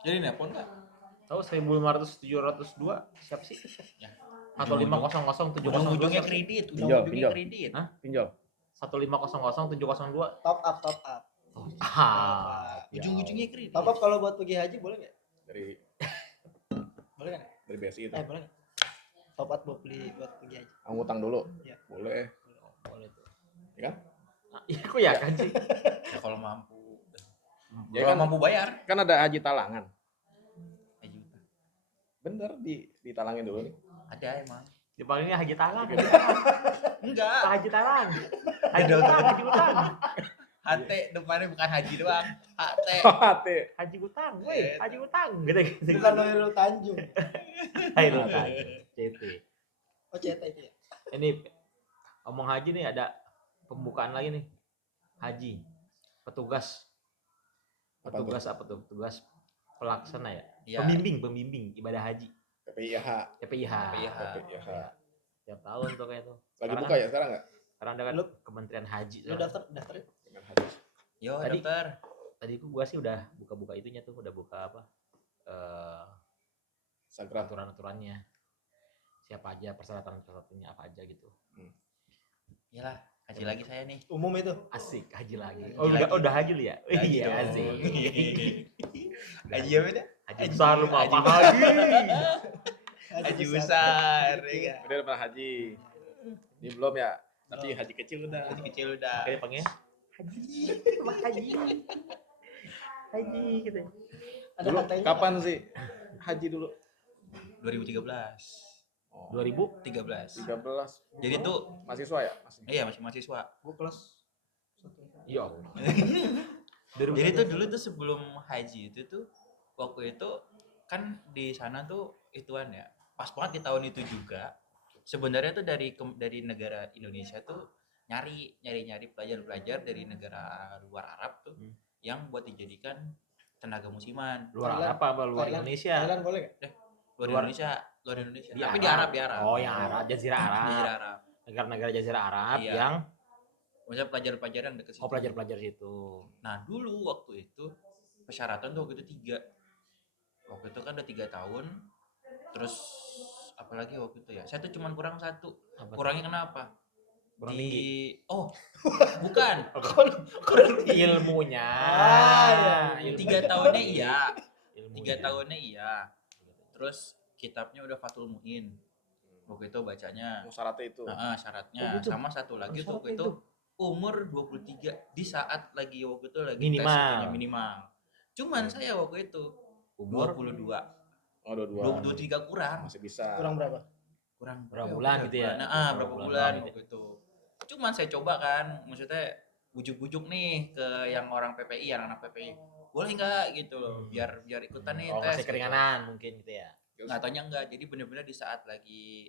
Jadi nelpon nggak? Tahu 1.500.702 siapa sih? Ya. Atau 500.702 Ujung-ujungnya siapa sih? kredit, Pinjol, ujung-ujungnya pinjol. kredit. Hah? Pinjol. 1.500.702. Top up. Ah, Ujung-ujungnya kredit. Top up kalau buat pergi haji boleh nggak? Boleh kan? Dari BSI itu. Boleh nggak? Top up buat pergi haji. Ngutang dulu. Iya. Boleh. boleh tuh. Ya kan? Nah, iya kok ya kan sih. Ya kalau mampu. Ya Kalau kan? mampu bayar. Kan ada haji talangan. Haji. Bener ditalangin dulu nih. Ada emang. Dipanggilnya Haji Talang. Enggak. Haji Talang. Haji Utang, Haji Utang. HT depannya bukan haji doang. HT. Hati. Haji Utang, woi, Haji Utang gitu. Bukan Hoirul Tanjung. Hai lu kan. CT. Oh CT itu ya. Ini ngomong haji nih ada pembukaan lagi nih. Haji. Petugas Apa apa tuh? Petugas pelaksana ya? Iya. Pembimbing ibadah haji. PPIH. PPIH. PPIH. Tiap tahun tuh kayak tuh. Lagi Sekarang buka ya sekarang nggak? Sekarang ada kan Lu- Kementerian Haji. Lu daftarin. Dengan haji. Yo, Tadi- dokter. Tadi gua sih udah buka-buka itunya tuh, udah buka apa? Sakral. Aturan-aturannya. Siapa aja persyaratan-persyaratannya apa aja gitu. Iyalah, haji lagi saya nih. Umum itu. Asik haji lagi. Haji Oh, lagi. udah haji lu ya? Haji Iya, dong. asik. Haji apa dah? Haji besar lu Haji apa besar. haji? Haji besar, ya kan? Udah pernah haji. Ini belum ya, tapi haji kecil udah. Haji kecil udah. Kayak panggilnya haji, Pak haji. Haji gitu. Ada Dulu katanya. kapan sih haji dulu? 2013. Oh, 2000 13. 13. Jadi tuh Mahasiswa ya? Masih. iya masih mahasiswa. Gua kelas 1. iya Allah. Jadi tuh dulu tuh sebelum haji itu tuh waktu itu kan di sana tuh ituan ya. Pas banget di tahun itu juga sebenarnya tuh dari negara Indonesia tuh nyari pelajar-pelajar dari negara luar Arab tuh yang buat dijadikan tenaga musiman. Luar Thailand. apa luar Thailand. Indonesia? Thailand boleh nggak? Luar Indonesia. Tapi di Arab. Oh, yang Arab, Jazirah Arab. Jazirah Arab. Negara-negara Jazirah Arab Iya. yang Maksudnya pelajar-pelajar yang deket situ. pelajar-pelajar situ. Nah dulu waktu itu persyaratan tuh waktu itu 3. Waktu itu kan udah 3 tahun. Terus apalagi waktu itu ya, saya tuh cuman kurang 1. Apa tuh? Kurangnya kenapa? Kurang tinggi. Oh bukan. Kurang Ilmunya. iya. 3 tahunnya iya. Ilmunya. 3 tahunnya iya. Terus kitabnya udah Fathul Muin. Waktu itu bacanya. Syaratnya itu. Syaratnya. Oh, gitu. Sama satu lagi tuh waktu Syaratnya itu umur 23 di saat lagi waktu itu lagi Minimal. tes itunya minimal. Cuman saya waktu itu Umur 22. Oh, 22. 23 kurang. Masih bisa. Kurang berapa? Kurang Berapa bulan gitu ya? Nah, berapa bulan gitu. waktu itu. Cuman saya coba kan, maksudnya bujuk-bujuk nih ke yang orang PPI, yang anak PPI. Boleh nggak gitu loh, biar ikutan nih Oh, tes. masih keringanan mungkin gitu ya. Nggak taunya enggak. Jadi bener-bener di saat lagi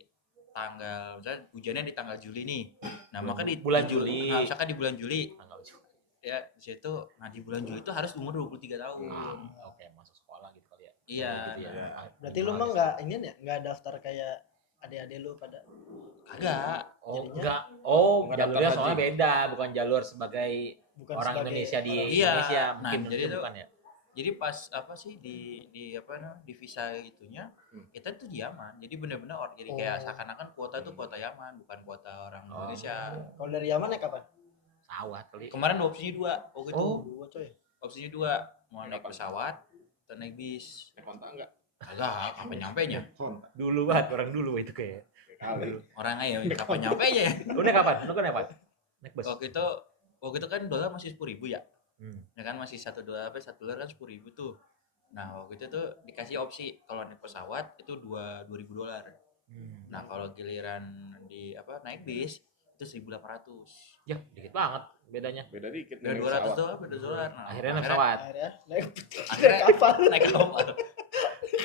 tanggal, misalnya ujiannya di tanggal Juli nih. Nah, maka di Bulan Juli. Nah, misalkan di bulan Juli Tanggal Juli. ya di situ. Nah, di bulan Juli itu harus umur 23 tahun. Oke, masuk sekolah gitu kali ya. Iya. Gitu ya. Iya. Berarti lu mah nggak ini ya? Nggak daftar kayak adik-adik lu pada. Kagak. Oh, Jadinya- enggak. Oh, Enggak jalurnya daftar soalnya haji. beda, bukan jalur sebagai Bukan orang sebagai Indonesia di orang- Iya. Indonesia. Nah, Mungkin jadi itu tuh- bukan ya. Jadi pas apa sih di apa namanya di visa itunya kita tuh di Yaman. Jadi bener-bener jadi kayak Oh. seakan-akan kuota tuh kuota Yaman, bukan kuota orang Oh. Indonesia. Kalau dari Yaman naik kapan? Pesawat kali. Kemarin opsinya 2 waktu itu. Oh. Dua coy. Opsinya 2, mau naik Kapan? pesawat atau naik bis. Naik kontak enggak? Kagak, kapan nyampenya? Kontak. Dulu banget orang dulu itu kayak. Kali. Orang aja kapan nyampenya ya? Lu naik kapan? Lu kan naik kapan? Naik bus. Waktu itu kan dolar masih 10.000 ya. Hmm. Ya kan masih $1 kan 10.000 tuh. Nah, waktu itu tuh dikasih opsi kalau naik pesawat itu $2.000. Hmm. Nah, kalau giliran di apa naik bis itu 1.800. Ya, dikit banget bedanya. Beda dikit. Beda naik 200 pesawat. dolar, beda dolar. Nah, Akhirnya naik pesawat. Akhirnya naik Akhirnya kapal. naik kapal.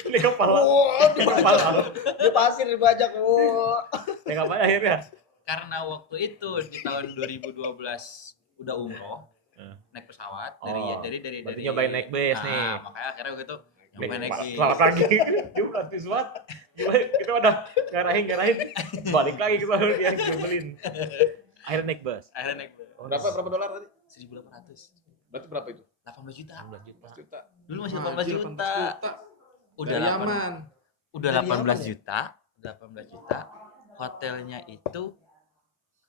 Naik kepala. Oh, Naik kepala. di pasir dibajak. Oh. Naik kapal akhirnya. Karena waktu itu di tahun 2012 udah umroh, naik pesawat Oh, dari berarti nyobain naik bis nih. Makanya akhirnya gitu nyobain naik bis. Balap lagi. Dia udah pesawat. Kita udah ngarahin. Balik lagi ke sana dia nyebelin. Akhirnya naik bus. Akhirnya naik bis. Berapa dolar tadi? 1.800. Berarti berapa itu? 18 juta. 16 juta. juta. Dulu masih 18 Anjir, juta. 18 juta. Udah Dari 8 Yaman. udah Dari 18 Yaman ya? juta, udah 18 juta. Hotelnya itu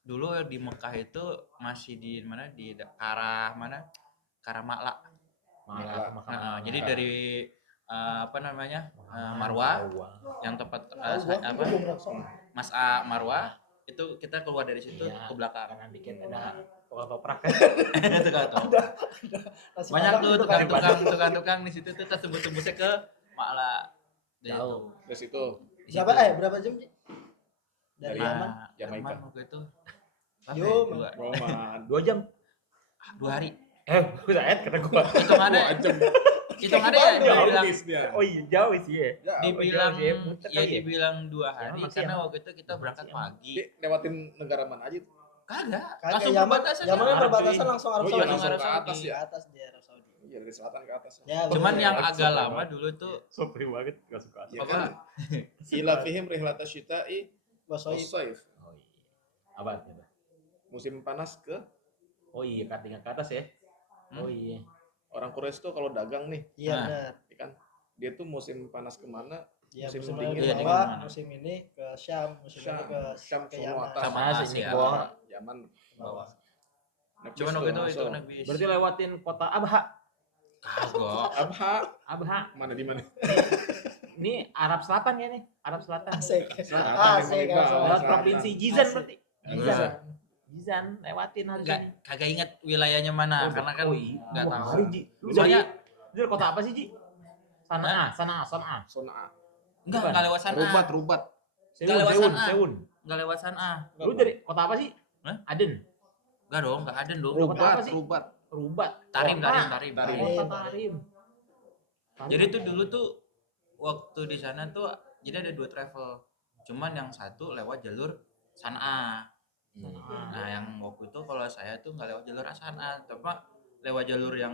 dulu di Mekah itu masih di mana di arah mana? Ke arah Makla. Malah Nah, jadi dari apa namanya? Marwah yang tempat apa? Mas'a Marwah itu kita keluar dari situ Iya. ke belakang. Kanan dikit ada tukang toprak. Itu kan tuh. Nasi Banyak Padang tuh gitu kan. tukang-tukang di situ tuh kita tembus-tembusnya ke Makla. Dari Jauh. Dari situ. Di situ. Berapa jam sih? Dari Dari Yaman. Jamaika. Yaman waktu itu. Berapa Yo, ya? Roman. 2 jam. 2 hari. Udah kata gua. Hitungannya hitungannya ya Jauh dibilang bisnya. Oh iya, jauh sih ya. dibilang jauh sih, muter ya kali ya? dibilang 2 hari Yaman karena siang. waktu itu kita berangkat siang. pagi. Lewatin negara mana aja? Kagak, Kagak, langsung Yaman, perbatasan. Yaman Arab, perbatasan cuy. langsung Arab Oh iya, Saudi. langsung Arab ke Saudi. atas Di ya. atas di Arab Saudi. Iya, dari selatan ke atas. Ya, Cuman bener. yang Langsung agak banget. lama dulu tuh Sopri banget enggak suka. Ya Apa? kan? Ila fihim rihlata syita'i Wasoib. was-saif. Oh iya. Abad ya. Musim panas ke Oh iya, tingkat ke atas ya. Hmm. Oh iya. orang Quraisy tuh kalau dagang nih, Iya Nah. benar. ya kan? Dia tuh musim panas kemana? Iya, Musim musim dingin lalu iya, ke dingin bawah, mana? musim ini ke Syam, musim Syam. ini ke Syam ke semua Yaman. atas. sama Sama Asia. sini, Yaman, bawah. Yaman. Bawah. Nebis Cuman tuh waktu itu langsung. nebis. Berarti lewatin kota Abha. Kagak. Abha Abha. mana di mana? Ini Arab Selatan ya nih, Arab Selatan. Asik. Selatan, Asik. yang paling bawah. Lewat Selatan. provinsi Jizan Asik. berarti. Jizan. Jizan lewatin harus Enggak, ini. kagak ingat wilayahnya mana karena kan iya. enggak Wah, tahu. hari, Ji. Lu Soalnya dari kota apa sih, Ji? Sanaa. Son'a. enggak lewat sana. Rubat. Nggak lewat sana. Seun. Enggak lewat sana. Lu dari kota apa sih? Hah? Aden. Enggak dong, enggak ada dong. Kota apa sih? Rubat. Rubat. Tarim. Kota Tarim. Kota Tarim. Jadi tuh dulu tuh waktu di sana tuh jadi ada 2 travel. Cuman yang satu lewat jalur San'a. Nah, yang waktu itu kalau saya tuh nggak lewat jalur San'a, tapi lewat jalur yang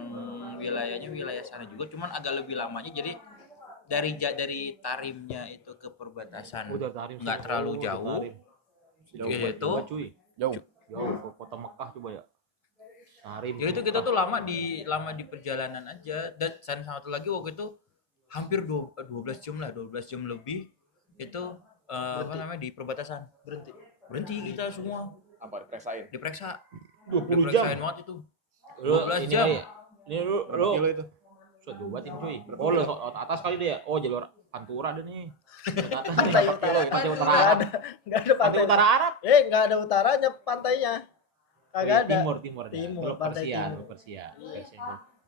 wilayahnya wilayah sana juga, cuman agak lebih lamanya. Jadi dari Tarimnya itu ke perbatasan Udah Tarim. nggak terlalu jauh. Jauh Gitu. banget, cuy. Jauh. Jauh ke kota Mekah coba ya. Tarim. Jadi itu kita tuh lama di perjalanan aja. Dan satu lagi waktu itu hampir 12 jam lah, 12 jam lebih itu apa Berhenti. namanya di perbatasan. Berhenti. Kita semua Apa diperiksain? diperiksa. 20 jam. Diperiksain banget itu. 12 jam. Ini lu Berapa kilo itu? sudah buatin cuy. Berapa Oh, lu kilo? atas kali deh ya. Oh, jalur Pantura ada nih. Atas nih, Pantai 4 utara. kilo, pantai utara Nggak Arab. ada. Nggak ada Pantai pantai. utara Arab. Nggak ada utaranya pantainya. Kagak ada. Timur ada. Timur, Teluk pantai Persia, timur. Teluk Persia. Persia.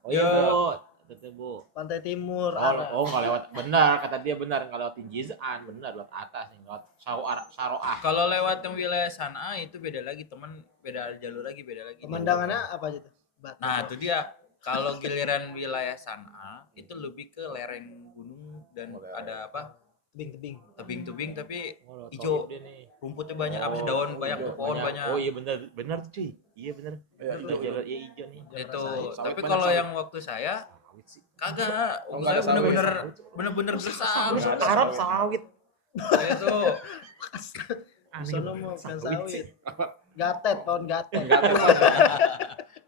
Oh Ya. iya, Bu. Tetep, Bu. Pantai timur. Oh, ada. nggak lewat. Benar, kata dia benar, nggak lewatin Jizan, benar lewat atas nih, lewat Saroah. Kalau lewat yang wilayah sana itu beda lagi, beda jalur lagi, beda lagi. Pemandangannya apa aja tuh? Batu. Nah, itu dia. Kalau giliran wilayah sana itu lebih ke lereng gunung dan ada apa? Tebing-tebing. Tebing-tebing tapi Oh, lewat hijau. Taif dia nih. Rumputnya banyak, apa sih daun banyak, hijau. pohon banyak. Oh iya benar tuh cuy. Iya benar. Iya, Itu hijau. jalur iya hijau nih. Itu. Sawit Tapi banyak, kalau sawit. yang waktu saya Sawit sih. kagak. Oh, Waktu nggak saya ada sawit. bener-bener gersang. Sawit Nggak ada Arab sawit. sawit. Itu. Aneh Sono banget, mau bukan sawit sawit. sih. Apa? Gatet, pohon gatet.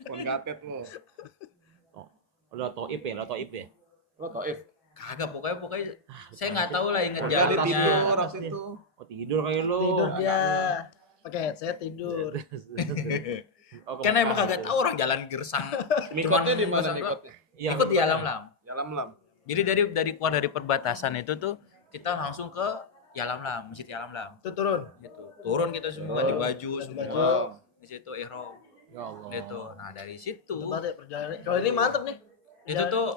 Pohon gatet lo. Udah Taif ya. Lo Taif. Kagak, pokoknya saya nggak tahu lah inget Udah, Dia atasnya. jalannya. tidur waktu itu. Oh tidur kayak lu. Tidur dia. Pakai headset tidur. Oh, Kan emang kagak tahu orang jalan gersang. Mikotnya di mana Cuman- mikotnya? Iya, Ikut di Yalamlam. Yalamlam. Jadi dari keluar dari perbatasan itu tuh kita langsung ke Yalamlam, Masjid Yalamlam. Itu turun. Gitu. Turun kita semua ganti baju Ganti semua. baju. Di situ ihram. Ya Allah. Gitu. Nah, dari situ Tempat ya perjalanan. Kalau ini mantep nih. itu tuh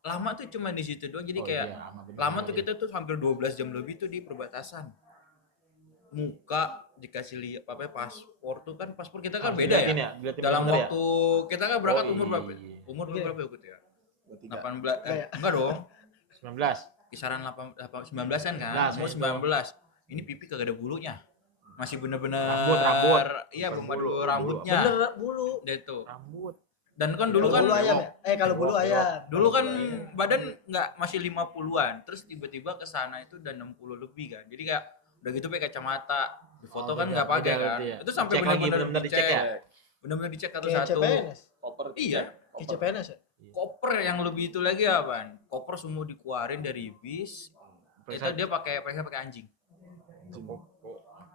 lama tuh cuma di situ doang. Jadi Oh, kayak iya, bener. lama tuh kita tuh hampir 12 jam lebih tuh di perbatasan. Muka dikasih lihat apa paspor tuh kan paspor kita kan beda ya. Diliatin Dalam bener ya? waktu kita kan berangkat Oh, umur berapa? iya. Umur Iya. berapa ya gitu ya? 23. 18 Kayak- enggak dong. 19. Kisaran 19-an kan? 19, Umur itu. 19. Ini pipi kagak ada bulunya. Masih bener-bener Rambut. Iya, belum ada Bulu. rambutnya. Bener bulu. Dia itu. Rambut. Dan kan dulu Kalau kan bulu ayam ya? Kalau bulu Bewok, ayam. dulu kan badan nggak masih 50-an, terus tiba-tiba ke sana itu udah 60 lebih kan. Jadi kayak udah gitu pakai kacamata. Di foto Oh, kan beda- nggak pakai beda kan. berarti ya. Itu sampai Dicek lagi, benar-benar benar-benar dicek ya? Benar-benar dicek Kayak satu-satu. CPNS. Koper. Iya, Ke CPNS ya? Koper yang lebih itu lagi apaan? Koper semua dikeluarin dari bis. Itu dia pakai anjing. Kok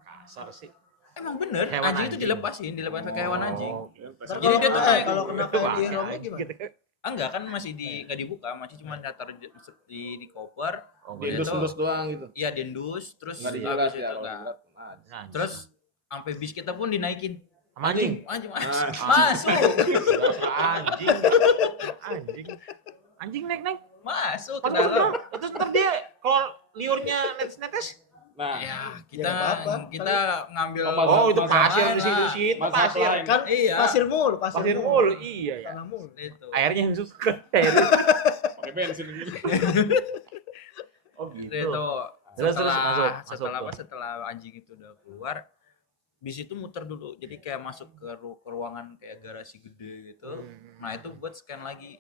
kasar sih. Emang bener, Hewan anjing itu anjing. dilepas pakai hewan anjing. Ntar Jadi dia tuh kayak- kalau kena kayak di Rome gimana? Gitu. Enggak kan masih nggak dibuka, masih cuma taruh di koper. Oh, Dia diendus-endus tuh- doang gitu. Iya dendus, terus Enggak dijilat habis ya itu kalau enggak. dijilat. Nah, Terus sampai bis kita pun dinaikin. sama anjing. Anjing Nah. masuk. Anjing. Anjing. Anjing naik. Masuk ke Masuk dalam. Itu ntar dia kalau liurnya netes. Nah, Ya, Ya, nggak apa-apa. kita ngambil oh itu Masa- pasir mana? di situ Masa pasir. lain. Kan Iya. pasir mulu. Pasir mulu. Iya ya. Tanah mulu. Itu. Airnya yang suka. Air. Pakai bensin gitu. Oh gitu. Itu. Terus, Setelah masuk. setelah anjing itu udah keluar, bis itu muter dulu. Jadi kayak masuk ke ruangan kayak garasi gede gitu. Nah, itu buat scan lagi.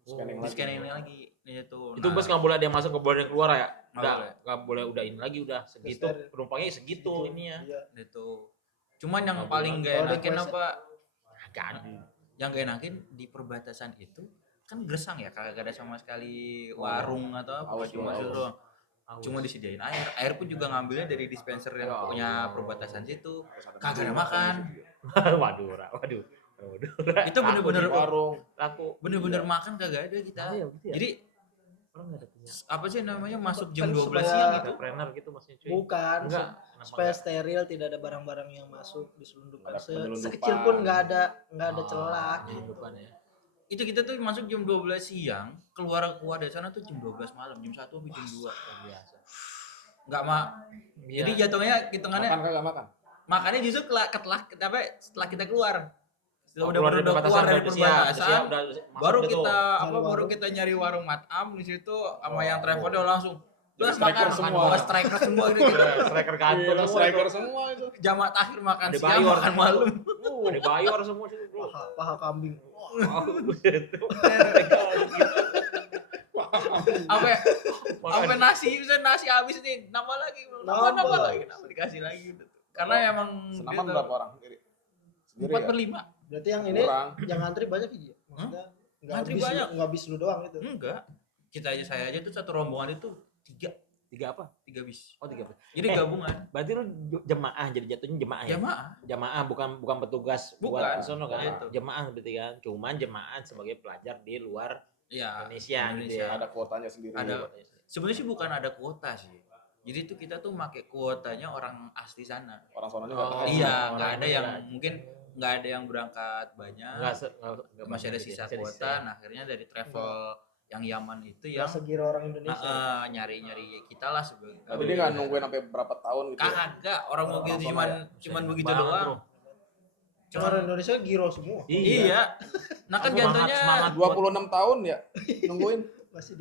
Scanning Di lagi. scanning lagi itu. Itu bus nggak boleh dia masuk, nggak boleh dia keluar ya. Nggak Udah boleh. nggak boleh udah ini lagi udah segitu Steril. penumpangnya segitu ininya. Iya. Itu. Cuman yang Nggak paling boleh. gak Kalau ada enakin kuasa- apa? Gak ada. Yang gak enakin di perbatasan itu kan gersang ya, kagak ada sama sekali warung atau apa, Awas cuma doang. situ doang. Cuma disediain air pun juga ngambilnya dari dispenser yang Ya punya Allah. perbatasan situ. Kagak ada makan. waduh. Itu bener-bener warung laku. bener-bener makan kagak ada kita. Iya, gitu ya. Jadi Orang nggak ada punya apa sih namanya masuk jam Kan 12 supaya- siang itu? entrepreneur gitu maksudnya cuy. Bukan. Enggak. Supaya steril, tidak ada barang-barang yang masuk diselundupkan. Ada penyelundupan. Sekecil pun nggak ada celah. Kehidupan ya. Itu kita tuh masuk jam 12 siang, keluar dari sana tuh jam 12 malam, jam 1 sampai jam 2. Biasa. Enggak Jadi jatuhnya hitungannya Makan kagak makan? makannya justru setelah kita keluar. Setelah Oh, udah keluar dari keluar perbatasan, dari udah siap, perbatasan, udah masuk baru deh tuh. kita Nyari baru warung. kita nyari warung matam di situ sama Oh. yang travelnya langsung Jadi terus striker makan semua. semua striker semua gitu. Striker kantor Gila, semua striker itu. semua itu. Jamak akhir makan Ada siang, bayor makan malam. Ada bayor semua situ bro. Paha kambing. Oh, gitu. Apa nasi bisa nasi habis nih, nambah lagi, nambah Nambah. lagi, nambah dikasih lagi gitu. Karena emang Senaman gitu. berapa orang? Sendiri 4/5. Berarti yang ini Kurang. yang ngantri banyak ya? Maksudnya nggak Ngantri habis banyak. nggak habis lu doang itu. Enggak. Saya aja tuh satu rombongan itu 3 apa? 3 bis. Oh 3. Jadi gabungan. Berarti lu jemaah jadi jatuhnya jemaah ya? Jamaah. Jemaah bukan petugas Bukan. buat sono kan? Itu. Jemaah berarti kan. Cuman jemaah sebagai pelajar di luar Iya. Indonesia gitu ya. Ada kuotanya sendiri. Ada. Sebenarnya sih bukan ada kuota sih. Jadi tuh kita tuh pakai kuotanya orang asli sana. Orang sononya Oh, enggak tahu. Iya, orang nggak ada Indonesia. yang mungkin nggak ada yang berangkat banyak. Enggak Masih ada sisa kuota. Nah, akhirnya dari travel yang Yaman itu yang Yang segiro orang Indonesia. nyari-nyari kita lah sebagai. Tapi dia nggak nungguin sampai berapa tahun gitu. ya? Kagak, orang mau gitu Orang cuman sono cuman begitu doang. Cuma orang Indonesia giro semua. Iya. Nah kan Semangat, jatuhnya semangat. 26 tahun ya nungguin. Masih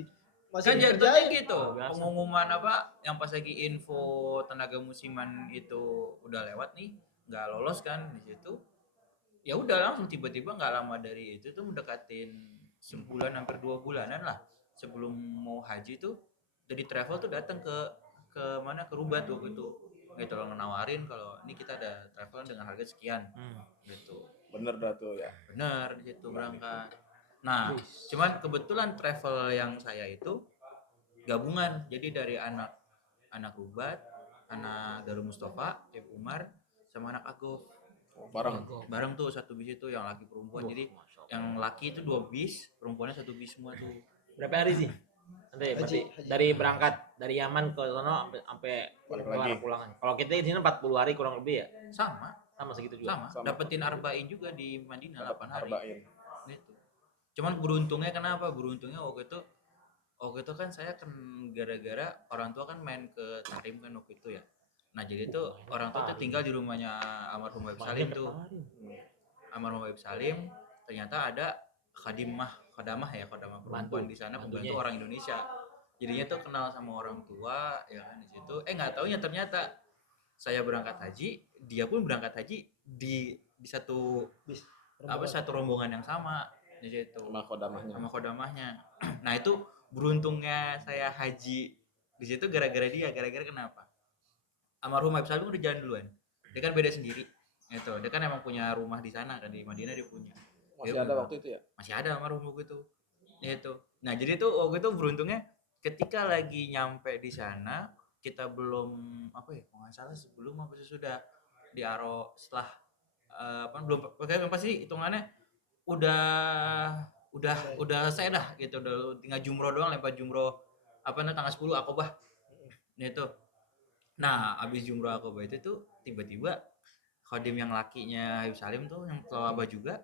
kan jatuhnya dikerjain. gitu. Biasa. Pengumuman apa yang pas lagi info tenaga musiman itu udah lewat nih, nggak lolos kan di situ. Ya udah langsung tiba-tiba nggak lama dari itu tuh mendekatin sebulan hampir 2 bulanan lah sebelum mau haji tuh dari travel tuh datang ke mana ke Rubat waktu itu gitu loh nawarin kalau ini kita ada travel dengan harga sekian gitu. Bener dah tuh ya. Bener di situ berangkat. Nah, cuman kebetulan travel yang saya itu gabungan. Jadi dari anak Rubat, anak Darul Mustafa, Ibu Umar, sama anak Agof. Bareng. Bareng tuh satu bis itu yang laki perempuan. Jadi yang laki itu 2 bis, perempuannya 1 bis semua tuh. Berapa hari sih? Nanti berarti Haji. dari berangkat dari Yaman ke sono sampai Balik kelar lagi. pulangan. Kalau kita di sini 40 hari kurang lebih ya. Sama, Sama segitu juga. sama. Dapetin arba'in juga di Madinah 8 hari. Arba'in. Gitu. Cuman beruntungnya kenapa? Beruntungnya waktu itu kan saya kan gara-gara orang tua kan main ke Tarim kan waktu itu ya. Nah jadi tuh orang tua tuh tinggal di rumahnya almarhum Habib Salim tuh. Almarhum Habib Salim ternyata ada khadamah perempuan di sana, pembantu Bantunya. orang Indonesia. Jadinya tuh kenal sama orang tua ya kan di situ. Nggak taunya ternyata saya berangkat haji, dia pun berangkat haji di satu satu rombongan yang sama di situ Sama kodamahnya. sama kodamahnya. Nah itu beruntungnya saya haji di situ gara-gara dia. Gara-gara kenapa? Almarhum Habib Salim udah jalan duluan. Dia kan beda sendiri. Itu dia kan emang punya rumah di sana kan di Madinah dia punya. Masih Ya, ada udah. waktu itu ya? Masih ada almarhum waktu itu. Itu. Nah, jadi tuh waktu itu beruntungnya ketika lagi nyampe di sana, kita belum apa ya, kalau nggak salah sebelum apa sesudah di Aro setelah belum pokoknya pasti hitungannya udah udah selesai dah gitu, udah tinggal jumroh doang, lempar jumroh apa namanya tanggal 10 Akobah. Nah itu. Nah, abis jumroh Akobah itu tuh tiba-tiba Khodim yang lakinya Habib Salim tuh yang tua Abah juga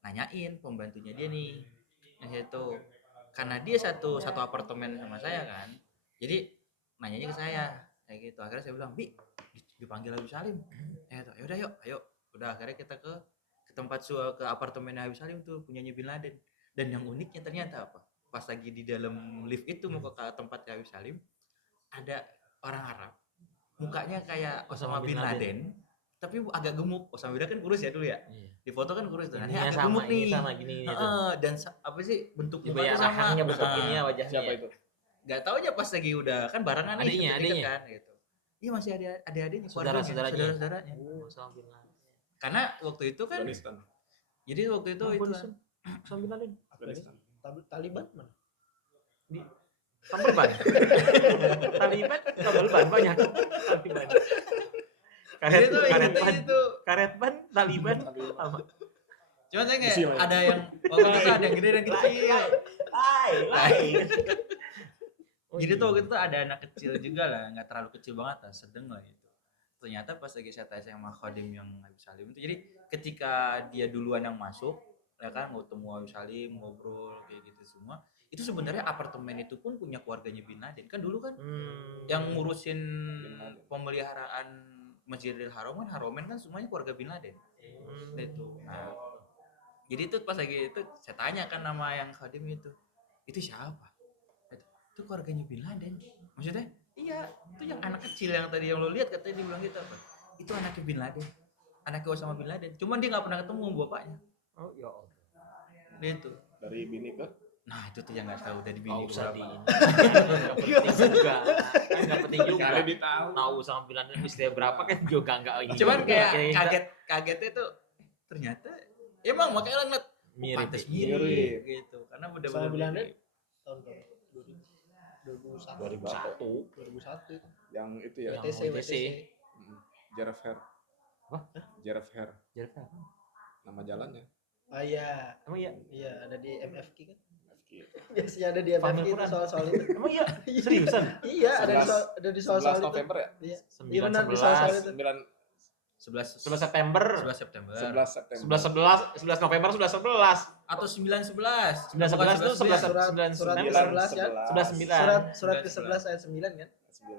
nanyain pembantunya dia nih. Nah itu karena dia satu apartemen sama saya kan. Jadi nanyanya ke saya kayak gitu. Akhirnya saya bilang, "Bi, dipanggil Habib Salim." Ya udah yuk, ayo. Udah akhirnya kita ke tempat ke apartemennya Habib Salim tuh punyanya Bin Laden. Dan yang uniknya ternyata apa? Pas lagi di dalam lift itu mau ke tempat Habib Salim, ada orang Arab mukanya kayak Osama Bin Laden, tapi agak gemuk. Osama Bin Laden kan kurus ya dulu ya. Iya. Di foto kan kurus tuh. Nah, ini Ininya agak sama, gemuk ini nih. sama gini gitu. Heeh, dan apa sih bentuk Coba mukanya ya sama. rahangnya bentuk Heeh. ini ya wajahnya. Siapa itu? Gak tau aja pas lagi udah kan barengan nih Adiknya, deket-deket adiknya. kan gitu. Iya masih ada adik-adiknya, Saudara-saudaranya. saudara-saudaranya. Oh, sama Bin Laden. Karena waktu itu kan Afghanistan. jadi waktu itu itu Sama Bin Laden. Afghanistan. Taliban mana? Sambal ban. Taliban, sambal ban banyak. Taliban. jadi Karet, itu karet ban, itu. karet ban, Taliban sama. Cuma saya kayak Kecil ya? ada yang waktu itu tuh ada yang gede dan kecil. Lain. Jadi tuh waktu itu tuh ada anak kecil juga lah, nggak terlalu kecil banget lah, sedang lah gitu. Ternyata pas lagi saya tanya sama Khodim yang Habib Salim itu, jadi ketika dia duluan yang masuk, ya kan ketemu Habib Salim, ngobrol kayak gitu semua, itu sebenarnya apartemen itu pun punya keluarganya Bin Laden. Kan dulu kan yang ngurusin pemeliharaan Masjidil Haram kan Haromen kan semuanya keluarga Bin Laden. Itu. Nah, jadi itu pas lagi itu saya tanya kan nama yang Khadim itu siapa? Itu keluarganya Bin Laden. Maksudnya iya, itu yang anak kecil yang tadi yang lo lihat katanya dia bilang gitu apa? Itu anaknya Bin Laden, anaknya Osama Bin Laden. Cuman dia nggak pernah ketemu sama bapaknya. Oh ya Allah. Dia itu. Dari bini ke? Nah itu tuh yang nggak tahu dari bini Nggak usah berapa. di nggak penting juga. Kan nggak penting juga. Kali ditahu. Tahu sama Bin Laden istilah berapa kan juga nggak ini. Cuman kayak Kira-kira kagetnya tuh ternyata emang makanya orang ngeliat mirip. pantas Mirip. mirip gitu. Karena Sama bener-bener Bin Laden? mirip. Tahun berapa? 2001. 2001. 2001 itu. Yang itu ya. Yang WTC, WTC. WTC. Jaraf Hair. Apa? Jaraf Hair. Jadi apa? Nama jalannya. Ah iya, Emang iya? iya ada di MFQ kan? FK. Biasanya ada di Pamer MFQ itu Quran. soal-soal itu. Emang iya? Seriusan? Iya, ada di 11 soal ada di soal-soal 11 itu. November ya? Iya. 9 Iya benar di soal-soal 11 itu. 9 11 11 September 11 September 11 September. 11 November 11 atau 9 11 9 11 itu 11 Surat 9 surat September. ke-11 kan? 11 9. Surat surat 9. ke-11 ayat 9 kan? 9.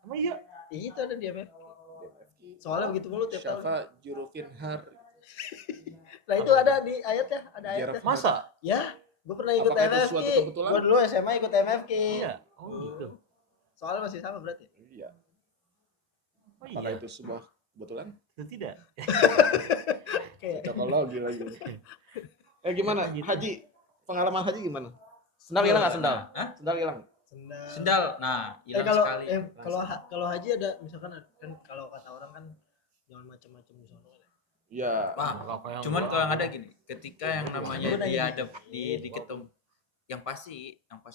Emang iya? Iya itu ada di MFQ. Soalnya begitu mulu tiap tahun. Syafa Jurufin Har. Nah itu ada di ayatnya, ada ayatnya. Jaraf. Masa? Ya, gue pernah ikut Apakah itu MFQ. suatu kebetulan? Gue dulu SMA ikut MFQ. Iya. Oh gitu. Soalnya masih sama berarti. Iya. Oh Apakah iya. itu sebuah kebetulan? Itu tidak. Kayak Cocokologi lagi. Gimana? Gitu. Haji. Pengalaman haji gimana? Sendal hilang nggak sendal? Hah? Sendal hilang. sendal. Sendal. Nah, hilang kalau sekali. kalau haji ada misalkan kan kalau kata orang kan jangan macam-macam di sana. Iya. Wah, Kalau yang cuman gua- kalau yang ada gini, ketika yang namanya Gua nanya dia gini. ada di ketemu yang pasti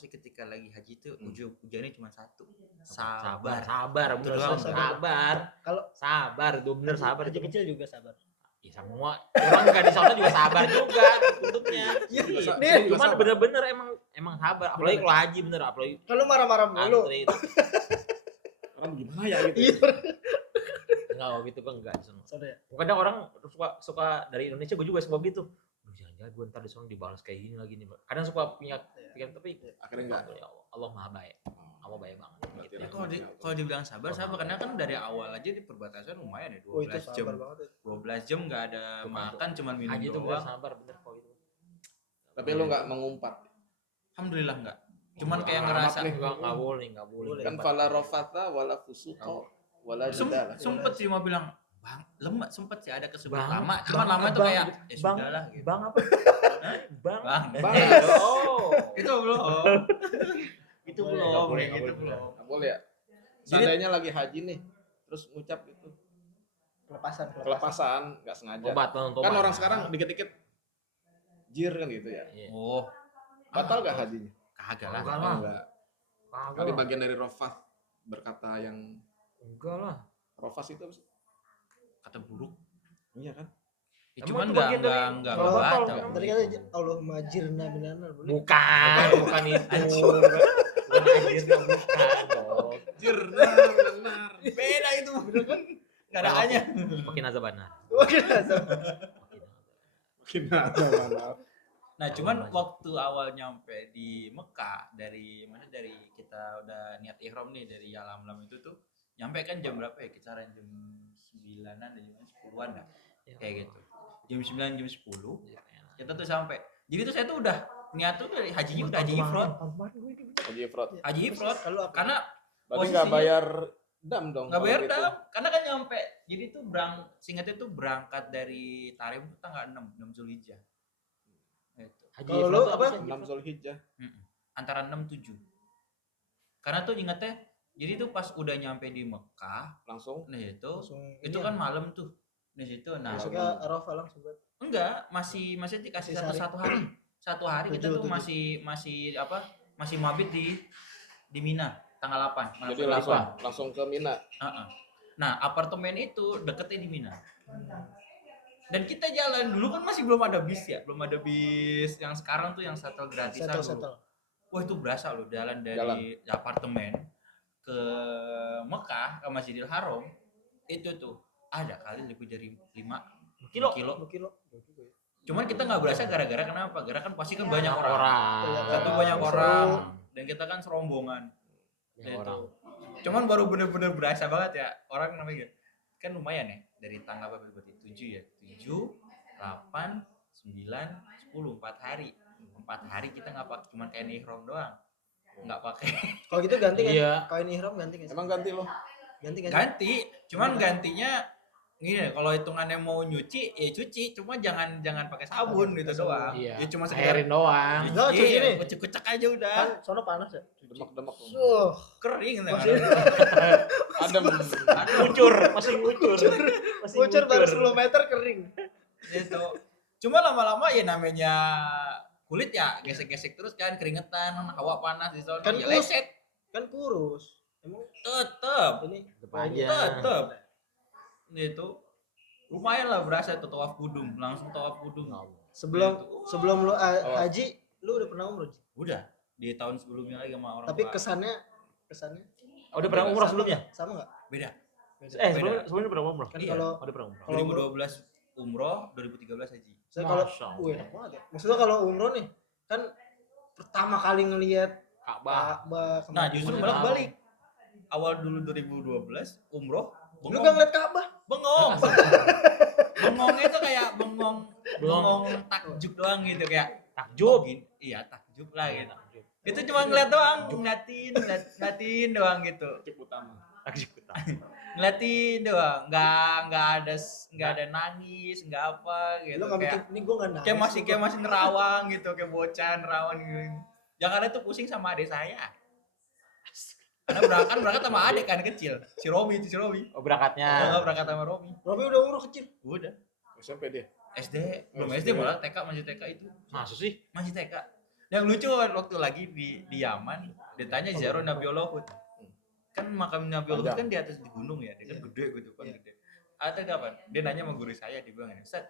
ketika lagi haji itu ujiannya cuma satu. sabar, Sabar. sabar, Itu bener doang. sabar. Kalau Sabar, itu bener sabar haji itu. kecil juga sabar. Ya semua orang nggak di sana juga sabar juga untuknya. Iya, Iya. nih, Cuman bener-bener emang sabar. Apalagi kalau haji bener, apalagi kalau marah-marah mulu. antri. Orang gimana ya gitu. Iya. Enggak gitu kan enggak di sana. Sorry ya. Kadang orang suka dari Indonesia gue juga suka gitu. Aduh, jangan-jangan gue ntar di sana dibalas kayak gini lagi nih. Kadang suka punya pikiran tapi Akhirnya enggak. ya Allah maha baik. Allah baik banget. Berarti Gitu. ada- Kalau dibilang sabar karena kan dari awal aja di perbatasan lumayan ya Oh itu 12 jam. sabar banget. 12 jam nggak ada makan, cuman minum Haji itu bener doang. sabar bener kok itu. Tapi lu nggak mengumpat. Alhamdulillah enggak. Cuman kayak Amat ngerasa nih. Enggak boleh. Kan fala rafata wala fusuqa wala jidala. sempet sih mau bilang bang lemak sempet sih ada kesebut Bang, lama cuman lama itu bang, kayak ya bang, sudahlah gitu. Bang apa? Bang. Bang. Bang. Oh. Itu belum itu Boleh, belum nggak boleh, kayak nggak gitu boleh. belum Nggak boleh ya. Jadi- Seandainya lagi haji nih, terus ngucap gitu. Kelepasan. Kelepasan, nggak sengaja. Tobat, Kan orang sekarang dikit-dikit jir kan gitu ya. Iya. Oh, Batal gak hajinya? kagak lah. Enggak Oh, lah. enggak. Kagak Kali lah. bagian dari rofas berkata yang Enggak lah. rofas itu apa sih? Kata buruk. Iya kan? Ya, Emang cuman itu enggak bagian dari- enggak Kalau batal, batal. kan? tadi kan Allahumma ajirna minan boleh. Bukan itu. Bukan anjirnya, bukan dong. Jir, benar. Beda itu. Enggak ada hanya. Makin azabana. Oke, azab. Makin ada mana. Nah, cuman waktu awal nyampe di Mekah dari kita udah niat ihram nih dari Yalamlam itu tuh nyampe kan jam berapa ya? Kisaran jam 9-an dan jam 10-an dah. Kayak gitu. Jam 9 jam 10 kita tuh sampai. Jadi tuh saya tuh udah niat tuh dari hajinya udah haji ifrad. Haji ifrad. Haji ifrad. Kalau apa? Karena Berarti nggak posisinya- bayar dam dong. nggak kalau bayar gitu. dam karena kan nyampe jadi tuh singkatnya tuh berangkat dari Tarim tuh tanggal 6 Zulhijjah gitu. Haji Kalau Ifrad lu tuh apa? sih? 6 Zulhijjah. Antara 6-7 karena tuh ingetnya jadi tuh pas udah nyampe di Mekah Langsung nah itu langsung itu ini kan malam tuh di situ nah masuk ke Arafah langsung buat enggak masih dikasih Masih satu hari kita Tujuh, tuh tujuh. masih mabit di Mina tanggal 8 malam jadi tanggal langsung ke Mina. 8. Nah apartemen itu deketnya di Mina dan kita jalan dulu kan masih belum ada bis yang sekarang tuh yang shuttle gratisan dulu. settle. Wah itu berasa loh jalan dari apartemen ke Mekah ke Masjidil Haram itu tuh ada kali lebih dari 5 Kilo. kilo. 2 kilo. Cuman kita nggak berasa gara-gara kenapa? Gara kan pasti kan banyak orang. Orang. Satu banyak Seru. orang dan kita kan serombongan. Banyak Itu. orang. Cuman baru bener-bener berasa banget ya orang namanya gitu. Kan lumayan ya dari tanggal berapa berarti 7 ya 7 8 9 10 4 hari 4 hari kita nggak pakai cuman kain ihram doang nggak pakai Kalau gitu ganti kan? Iya. Kain ihram ganti kan? Emang ganti loh. Ganti kan? ganti cuman gantinya gini kalau hitungannya mau nyuci ya cuci cuma jangan pakai sabun gitu doang Iya. ya cuma sekedar Airin doang. Enggak, cuci nih. kucek aja udah Kan sono panas ya? Demak-demak. kering Masih Adem. Ngucur, masih ngucur. Masih bocor baru 10 meter kering. gitu cuma lama-lama ya namanya kulit ya gesek-gesek terus kan keringetan hawa panas di sana Kan ya kurus. lecet Kan kurus. Emang tetep ini Tetep aja. tetep gitu lumayan lah berasa tuh tawaf kudum langsung tawaf kudum sebelum lu haji, lu udah pernah umroh? Ji? udah di tahun sebelumnya lagi sama orang Tapi tua. kesannya Oh, udah pernah umrah sebelumnya? Sama enggak? beda Sebelumnya pernah umrah. Kan Iya. kalau Oh, udah pernah umrah. Kalau 2012 umroh 2013 haji saya kalau Masya Allah. enak banget ya. Maksudnya kalau umroh nih kan pertama kali ngelihat Ka'bah. Ka'bah. nah justru kemana-mana. malah balik awal dulu 2012 umroh Lu gak ngeliat Ka'bah? bengong bengongnya tuh kayak bengong takjub doang gitu kayak Takjub. gini iya takjub lah gitu itu cuma ngeliat doang ngeliatin doang gitu Takjub utama. ngeliatin doang nggak ada nangis nggak apa gitu Lu gak mikir kayak ini gua gak nangis. kayak masih nerawang gitu kayak bocah nerawang gitu yang ada tuh pusing sama adik saya karena berangkat sama adik kan kecil si Romi Oh, berangkatnya. berangkat sama Romi Robi udah umroh kecil. udah SMP dia. SD belum SD. SD malah TK masih TK itu Masuk sih. masih TK yang lucu waktu lagi di Yaman ditanya Zaro Nabiullah Hud kan makam Nabiullah Hud kan di atas di gunung ya dia kan gede gitu kan gede ada kapan dia nanya sama guru saya dia bilang Ustaz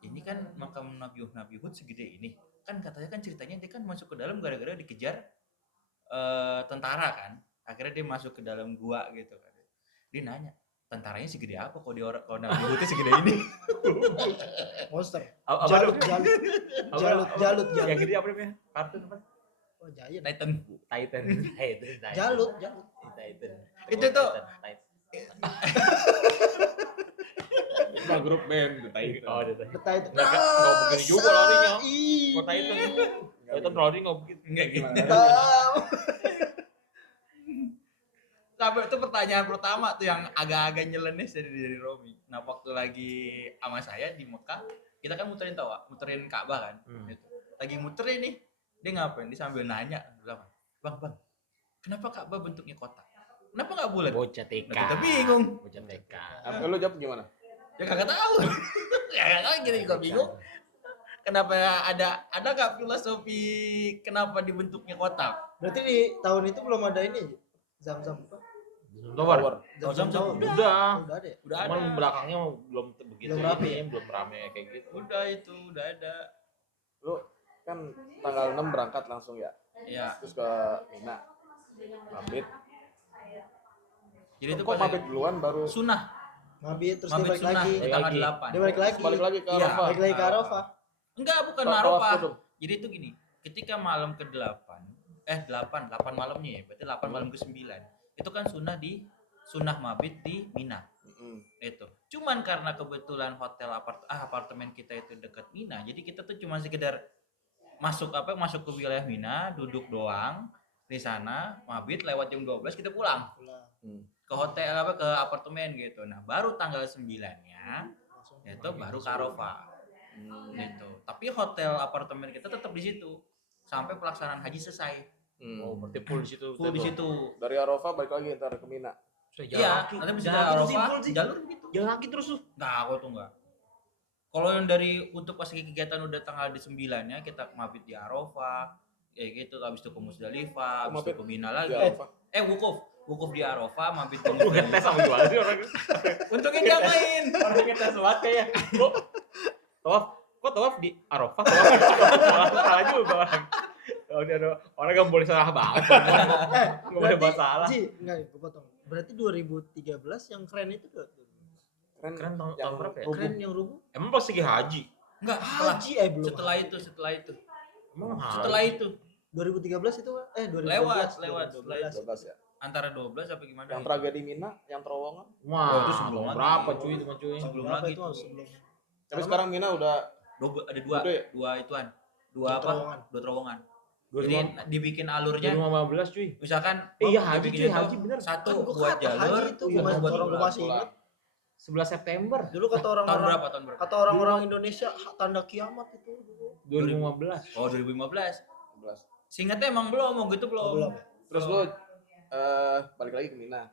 ini kan makam Nabi Hud segede ini kan katanya kan ceritanya dia kan masuk ke dalam gara-gara dikejar tentara kan akhirnya dia masuk ke dalam gua gitu kan dia nanya tentaranya segede apa kalau Nabi Hudnya segede ini Monster. Apa Jalut, namanya? jalut. Yang gede apa namanya? Kartun apa? Oh, Giant. Titan Titan. Titan. Jalut. Titan. Itu tuh. Cuma grup band The Titan. Oh, Titan. Peta itu. Nggak begini juga larinya. Ih. Kok Titan? Titan lari nggak begitu. enggak gitu Tahu. sampai itu pertanyaan pertama tuh yang agak-agak nyeleneh dari Romi. Nah waktu lagi sama saya di Mekah, kita kan muterin Ka'bah kan. Gitu. Lagi muterin nih, dia ngapain? Dia sambil nanya, bilang, bang, kenapa Ka'bah bentuknya kotak? Kenapa nggak bulat? Bocah TK. Nah, kita bingung. Bocah TK. Lu jawab gimana? Ya kagak tahu. Ya kagak tahu, kita juga bingung. kenapa ada nggak filosofi kenapa dibentuknya kotak? Berarti di tahun itu belum ada ini Zam-zam apa? Tower. Zam-zam Udah. Udah ada ya? Udah Cuman ada. belakangnya belum begitu Belum rame ini, belum rame kayak gitu. Udah itu udah ada. Lu kan tanggal 6 berangkat langsung ya. Ya. Terus ke Mina. Mabit. Jadi itu Kok mabit duluan baru sunnah. Mabit terus dia Mabit balik sunnah lagi. di tanggal Lagi. 8. Dia balik lagi. balik lagi ke Iya. Arafah? Balik lagi ke Arafah. Enggak, bukan Tawaf Arafah. dulu. Jadi itu gini, ketika malam ke-8, 8 malamnya ya, berarti 8 malam ke-9. Itu kan sunnah mabit di Mina. Itu. Cuman karena kebetulan apartemen kita itu dekat Mina, jadi kita tuh cuma sekedar masuk ke wilayah Mina, duduk doang di sana, mabit lewat jam 12 kita pulang ke hotel ke apartemen gitu. Nah, baru tanggal 9-nya itu baru ke Arafah. Gitu. Tapi hotel apartemen kita tetap di situ sampai pelaksanaan haji selesai. Oh, berarti full di situ. Full di situ. Dari Arafah balik lagi ntar ke Mina. Iya, nanti bisa dari Arafah jalur gitu. Jalan kaki terus tuh. Enggak, aku tuh enggak. Kalau yang dari untuk pas kegiatan udah tanggal di 9-nya kita mabit di Arafah, kayak gitu, habis itu ke Musdalifah, habis itu ke Mina lagi. Di Arafah. Wukuf di Arafah, mabit di Gue ngetes sama gimana sih orang. Untungnya dia main. Orang ngetes banget kayak. Kok tawaf di Arafah? Salah juga orang. Orang gak boleh salah banget. Gak boleh buat salah. Enggak, gue potong. Berarti 2013 yang keren itu tuh. Keren tahun yang berapa ya? rubuh. Keren yang rubuh. Emang pas lagi haji? Enggak, Haji belum. setelah itu. Emang haji? Setelah itu 2013 itu 2012. lewat 2012. 12 ya. antara 12 apa gimana? Yang ya? tragedi Mina, yang terowongan. Wah, Oh, itu sebelum lagi. berapa cuy itu mah cuy? Sebelum Berapa lagi itu tuh. sebelum. Tapi sekarang Mina udah Ada dua, Gede. dua ituan. Dua Dua apa? terowongan. Dua terowongan. Jadi dibikin alurnya 2015 cuy. misalkan Iya, haji dibikin cuy, itu haji bener. satu Kan gua buat kata jalur, haji itu, satu gua buat orang pulang. masih ingat. 11 September Dulu kata Tahun orang-orang berapa? Tahun berapa? kata orang-orang Indonesia tanda kiamat itu dulu. 2015. Oh, 2015. 11. Seingatnya emang belum, mau gitu belum. Oh, belum. Terus lu balik lagi ke Mina.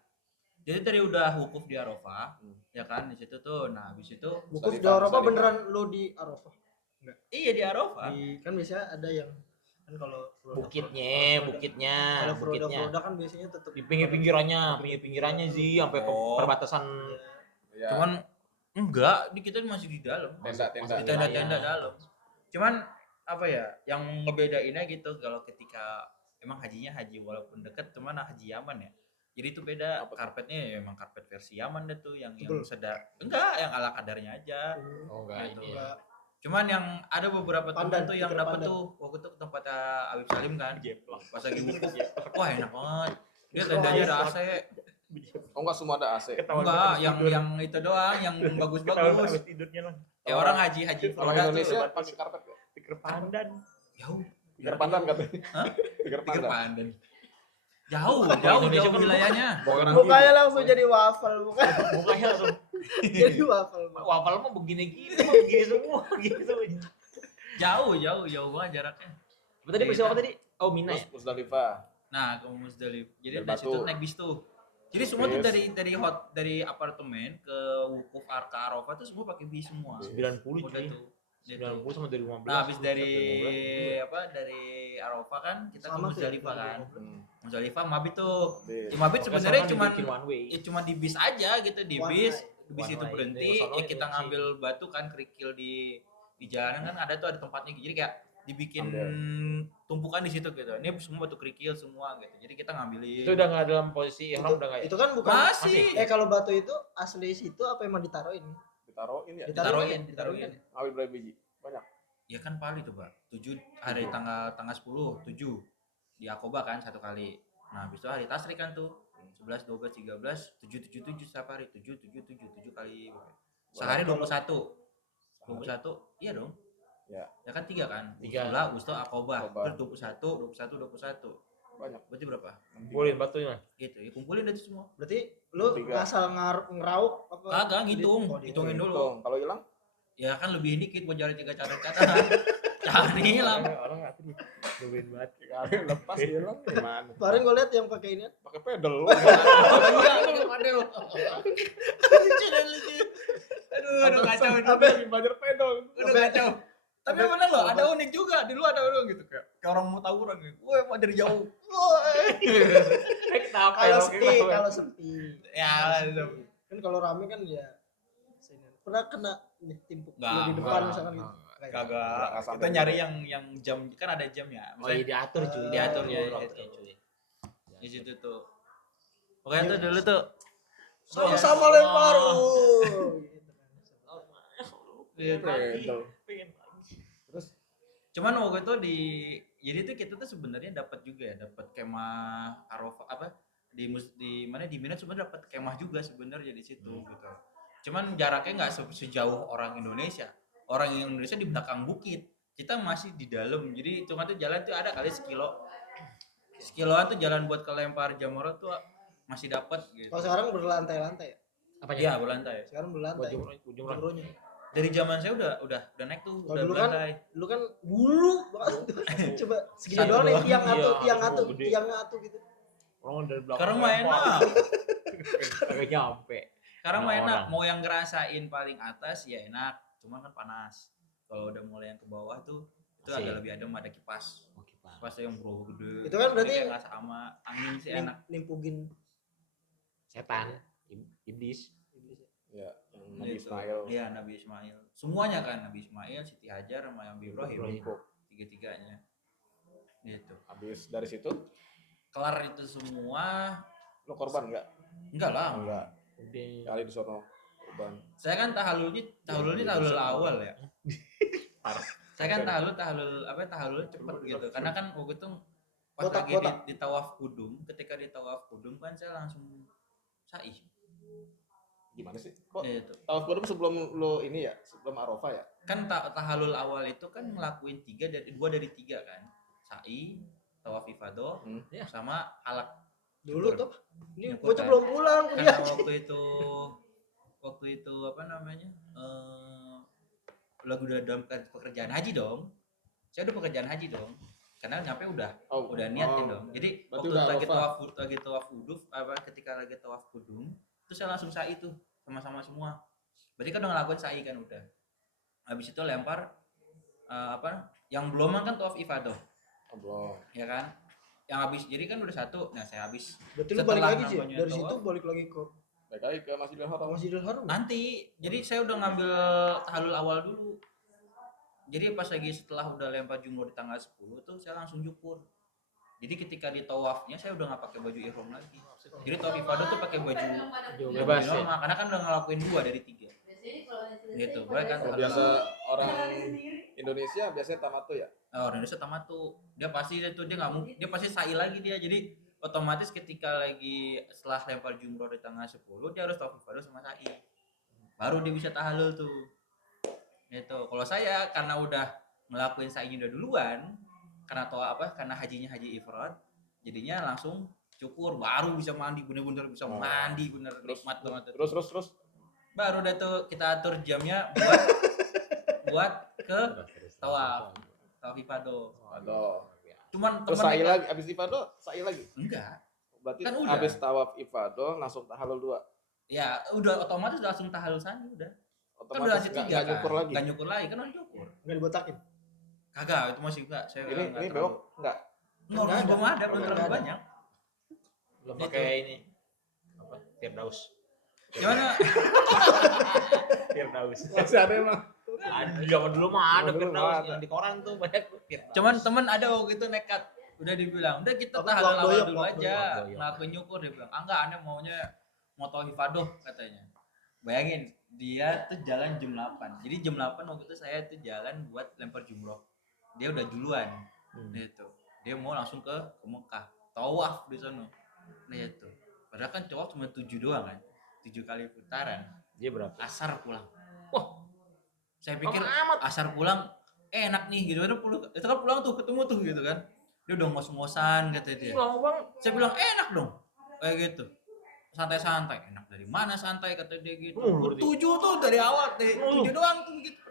Jadi tadi udah wukuf di Arafah, Hmm. ya kan di situ tuh. Nah, habis itu Wukuf di Musdalifah, Arafah Musdalifah. beneran lo di Arafah. iya di Arafah. Kan biasanya ada yang kan kalau Bukitnya kalau bukitnya. Froda kan biasanya tetap Di pinggir-pinggirannya sih sampai ke Oh. perbatasan. Ya. Cuman enggak, di kita masih di dalam. Tenda-tenda. Di tenda-tenda dalam. Cuman apa ya, yang ngebedainnya gitu kalau ketika emang hajinya haji walaupun deket cuman haji Yaman ya. Jadi itu beda, Apa tuh? karpetnya ya emang karpet versi Yaman deh tuh yang Betul. enggak yang ala kadarnya aja. Oh enggak Gitu. ini. Enggak. Cuman yang ada beberapa Pandan, temen tuh yang stiker dapat pandan. tuh waktu itu ke tempatnya Habib Salim kan. Jeplak. Pas lagi wukuf. Wah, enak banget. Dia Terus tendanya ada doang. AC. Oh enggak semua ada AC. Enggak, yang itu doang, yang bagus-bagus. tidurnya lah. Ya orang haji Orang Froda tuh Indonesia pakai karpet ya? Pikir pandan. jauh. Tikar pandan katanya. Hah? Tikar Pikir pandan. pandan. Jauh wilayahnya. Mukanya langsung jadi wafel bukan. Mukanya langsung Jadi wafel. wafel mah begini-gini mah begini semua gitu. Jauh banget jaraknya. Apa tadi peristiwa apa tadi? Oh, Mina Terus ya. Musdalifah. Nah, ke Musdalifah. Jadi Dari dari situ Batu. naik bis tuh. Jadi semua tuh Bis. dari apartemen ke wukuf ke Arafah tuh semua pakai bis semua. 90 Udah cuy. tuh. Gitu. 90 sama 2015. Nah, habis dari dari Arafah kan kita ke Sama tuh. Musdalifah kan. Hmm. Musdalifah mabit tuh. Bis. Ya, mabit sebenarnya cuman one way. cuma di bis aja gitu, di One bis. way. Di bis One itu way. berhenti, Di sono ya kita itu ngambil batu kan kerikil di jalanan kan ada tuh ada tempatnya gitu. Jadi kayak dibikin Ambil. tumpukan di situ gitu. Ini semua batu kerikil semua gitu. Jadi kita ngambilin. Itu udah enggak dalam posisi ihram udah enggak ya? Itu kan bukan masih kalau batu itu asli situ apa emang ditaruhin? Ditaruhin ya. ditaruhin. Awil berapa biji? Banyak. Ya kan paling tuh, Pak. 7 hari tanggal 10, 7 di Aqobah kan satu kali. Nah, habis itu hari Tasrik kan tuh. 11, 12, 13, 7 setiap hari. 7 kali. Sehari 21. 21. Iya dong. Ya. Ya kan 3 kan? Tiga. Usula, Wusta, Aqobah. Aqobah. Terus 21. Banyak. Berarti berapa? Kumpulin batunya. Gitu. Ya kumpulin aja semua. Berarti lu Tiga. asal ngerauk apa? Kagak ngitung. Oh, di- Hitungin dulu. Hitung. Kalau hilang Ya kan lebih dikit buat cari 3 catatan. Jangan hilang. Orang enggak tadi. Nungguin banget. kali lepas hilang gimana? Kemarin gue liat yang pakai ini Pakai pedal. Iya, lucu. Aduh, kacau. Ada di banjar pedal. Udah kacau. Tapi bener loh, ada unik juga. Di luar ada orang gitu kayak orang mau tawuran gitu. Woi, mau dari jauh. Woi. Kalau sepi. Ya, Kan kalau rame kan ya pernah kena nih timpuk Nggak, di depan misalkan gitu. kagak. Nggak sampai Kita nyari yang jam, kan ada jam ya. Oh iya diatur cuy. Diatur ya, Waktunya, itu. cuy. Di situ tuh. Pokoknya tuh dulu tuh Sama-sama lempar. gitu. Pengen lagi. Terus Cuman waktu itu jadi tuh kita tuh sebenarnya dapat juga ya, dapat kemah Arafah apa di mana di Mina sebenarnya dapat kemah juga sebenarnya di situ gitu. Cuman jaraknya nggak sejauh orang Indonesia. Orang Indonesia di belakang bukit. Kita masih di dalam. Jadi cuma tuh jalan tuh ada kali sekiloan tuh jalan buat ke lempar jamorot tuh masih dapat gitu. Kalau sekarang berlantai-lantai ya? Apanya? Iya, berlantai. Sekarang berlantai. Ujung Jumrohnya. Dari zaman saya udah naik tuh, Kalau udah dulu kan berlantai. Dulu kan bulu banget. Coba segini Satu doang nih doang. tiang Iya, atu, gede. tiang atu gitu. Orang dari belakang. Sekarang mah enak. Kagak nyampe. Sekarang mah Orang. enak. Mau yang ngerasain paling atas ya enak. Cuma kan panas. Kalau udah mulai yang ke bawah tuh itu Asik. agak lebih adem, ada kipas. Oke, Pak. Kipas yang bro gede. Itu kan berarti Jadi kayak nggak sama angin sih enak. Nimpugin Setan, iblis. ya yang Nabi Gitu. Ismail Iya, Nabi Ismail. Semuanya kan Nabi Ismail, Siti Hajar sama yang Ibrahim. Ibrahim. Tiga-tiganya. Gitu. Habis dari situ Kelar itu semua lo korban enggak lah. enggak Udah. kali di sono korban Saya kan tahallulnya tahallul awal ya. Saya kan tahallul cepet gitu. Karena kan waktu itu pas Botak, lagi botak. di tawaf kudum, ketika di tawaf kudum kan saya langsung sa'i. gimana sih kok Gitu. tawaf kudum sebelum lo ini ya sebelum Arafah ya Kan tahallul awal itu kan ngelakuin 2 dari 3 kan. Sa'i, tawaf ifadah, Ya. sama halak. dulu Syukur. tuh. Ini Syukur bocah kan. belum pulang Karena kuliah. waktu itu apa namanya? Lagu udah dalam pekerjaan haji dong. Saya udah pekerjaan haji dong. Karena nyampe udah niatin dong. Jadi berarti waktu udah lagi Arafah. tawaf wudhu ketika lagi tawaf kudum, itu saya langsung sa'i tuh sama-sama semua. Berarti kan udah ngelakuin sa'i kan udah. Habis itu lempar yang belum kan tawaf ifadah, belum ya kan? Yang habis jadi kan udah satu. Nah, saya habis Berarti lu setelah balik lagi sih. namanya Dari tawaf. situ balik lagi ke baik lagi ke Masjidil Haram Masjidil Haram. Nanti. Jadi saya udah ngambil tahallul awal dulu. Jadi pas lagi setelah udah lempar jumroh di tanggal 10 tuh saya langsung cukur. Jadi ketika di tawafnya saya udah nggak pakai baju ihram lagi. Jadi tawaf ifadah tuh pakai baju Bebas ya. normal karena kan udah ngelakuin 2 dari 3. Gitu. Boleh kan? kalau biasa orang Indonesia biasanya tamattu ya Orang Indonesia tamat tuh. Dia pasti itu dia nggak mungkin dia pasti sa'i lagi dia. Jadi otomatis ketika lagi setelah lempar jumroh di tanggal 10 dia harus tawaf ifadah sama sa'i. Baru dia bisa tahallul tuh. Gitu. Kalau saya karena udah ngelakuin sa'inya udah duluan, karena hajinya haji ifrad, jadinya langsung cukur baru bisa mandi bener-bener bisa mandi bener nikmat banget tuh. terus Baru udah tuh kita atur jamnya buat ke tawaf ifadah. aduh Cuman terus temen sa'i nekat- lagi habis ifadah sa'i lagi enggak. berarti Kan udah. habis tawaf ifadah langsung tahallul 2 Ya udah otomatis langsung tahallul sani udah. Kan udah otomatis haji 3 nggak kan. nyukur lagi Enggak nyukur lagi kan udah nyukur. Enggak dibotakin. Kagak, itu masih enggak. Saya ini enggak bewok enggak Enggak Nggak belum ada. ada, belum Nggak terlalu ada. banyak. Belum pakai ini. Apa? Firdaus. Gimana? Firdaus. masih ada emang Ada zaman dulu mah ada Zaman dulu Firdaus mah ada. yang di koran tuh banyak Firdaus. Cuman temen ada waktu itu nekat udah dibilang udah kita Apa, tahallul Bang awal Doyok, dulu Bang aja Doyok. ngelakuin nyukur. Dia bilang enggak, aneh maunya mau tawaf ifadah katanya. Bayangin dia tuh jalan jam 8. Jadi jam 8 waktu itu saya tuh jalan buat lempar jumroh. Dia udah duluan. Gitu. Dia mau langsung ke Mekah tawaf di sana. Nah itu padahal kan cowok cuma 7 doang kan, 7 kali putaran. Dia berapa? Asar pulang. Wah, Saya pikir amat. asar pulang enak nih gitu kan, itu kan pulang tuh ketemu tuh gitu kan, dia udah ngos-ngosan kata dia. Lama banget. Saya bilang enak dong kayak gitu, santai-santai. Enak dari mana santai kata dia gitu. Berarti. 7 tuh dari awal deh, 7 doang tuh gitu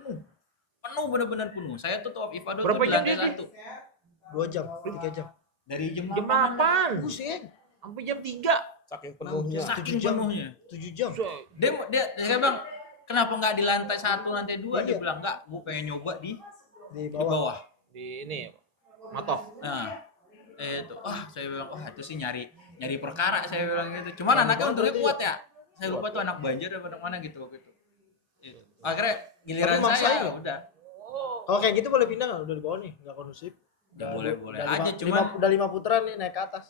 penuh bener-bener penuh. Saya tuh tawaf ifadah tuh Berapa di jam lantai dia, 1 2 jam, 3 jam. dari jam Jam 8. 8. Buset. Sampai jam 3. saking penuhnya Saking 7 jam. penuhnya. 7 jam. Dia bilang kenapa nggak di lantai 1 lantai 2? Dia Iya. bilang enggak, gue pengen nyoba di Di di bawah. bawah. Di ini Matof. Nah, itu saya bilang itu sih nyari perkara saya bilang gitu. Cuman Banyak anaknya banget untungnya berarti kuat ya. Saya lupa tuh anak Banjar apa anak mana gitu waktu itu. Itu. Akhirnya giliran Tapi maksain saya nggak? udah. Kalau kayak gitu boleh pindah nggak? Udah di bawah nih, nggak kondusif. Ya boleh Udah aja, lima- cuman udah 5 putaran nih naik ke atas.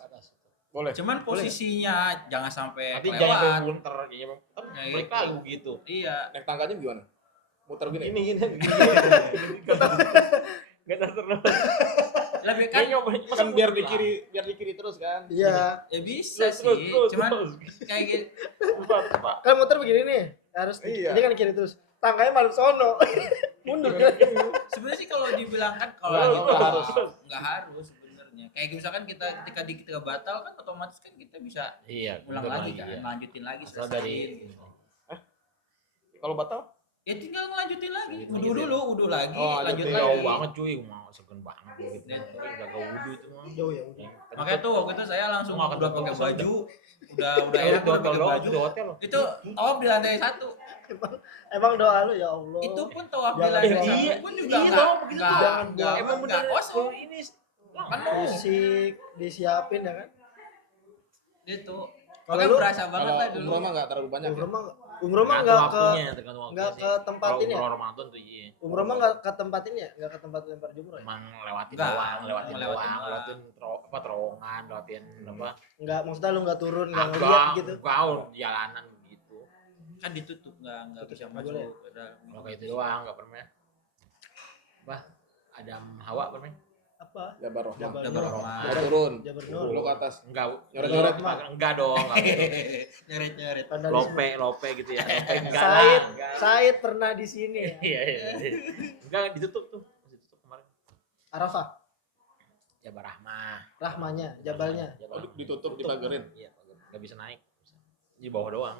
Boleh. cuman posisinya jangan sampai Nanti jangan kelewat. bunter kayaknya. Kan Kayak balik gitu. lagi begitu. Iya. Naik tangkanya gimana? Muter gini. Gini. Enggak terus. Lebih kan Kan nyobain Kan biar di kiri terus kan. Iya. ya bisa sih. Cuman kayak gitu. Pak. Kan muter begini nih. Harus Iya. ini kan kiri terus. Tangkanya malu sono. Mundur kan. Sebenarnya sih kalau dibilang kan kalau Nggak, lagi nggak harus. nggak harus sebenarnya. Kayak misalkan kita ketika batal kan otomatis kan kita bisa Iya, ulang bener lagi iya. kan, lanjutin lagi Asal selesaiin dari gitu. Kalau batal? Ya tinggal ngelanjutin lagi. Lanjutin Wudu lagi. dulu, wudu lagi, Oh, lanjut lanjutin. lagi. Jauh banget cuy, mau segen banget gitu. Net. Udah gak wudu itu mah. Jauh ya. Makanya tuh waktu itu saya langsung Nggak akan udah pakai ketemu baju, udah Udah enak udah pakai doang baju. di hotel loh. Itu tawaf di lantai 1. Emang doa lu ya Allah. Itu pun tawaf di Jangan- lantai iya, 1 pun juga iya enggak dong, begitu enggak jangan enggak buang. Emang enggak bener kosong. ini Penuh. fisik disiapin ya kan. Itu. Kalau Makanya lu- berasa banget Kalau lah dulu. umroh mah nggak terlalu banyak. Ya? Umroh mah enggak ke tergantung waktunya nggak sih. ke tempat Kalau ini ya? umroh Ramadan tuh iya. umroh mah enggak ke tempat ini ya, enggak ke tempat lempar jumroh ya. Emang lewatin Enggak, doang, lewatin ngelewatin doang, doang. lewatin terowongan, lewatin apa? Enggak, maksudnya lu enggak turun, enggak ngeliat gitu. Enggak, jalanan begitu. Kan ditutup enggak bisa Nggak masuk boleh. ke dalam. Kalau kayak itu doang, enggak pernah. Bah, Adam Hawa pernah? Apa? Jabar Rahman. Jabar Rahman. Dia turun. Jabar Lu Nur. ke atas. Enggak, Nyoret-nyoret. enggak dong, enggak. Nyeret-nyeret. Vandalisme. Lope gitu ya. Lope enggak Said, lah, enggak. Said pernah di sini ya. Iya, iya. Enggak ditutup tuh. Masih tutup kemarin. Arafah, Jabar Rahmah. rahmanya, jabalnya. Oh, ditutup, dipagerin. Iya, enggak bisa naik. Di bawah doang.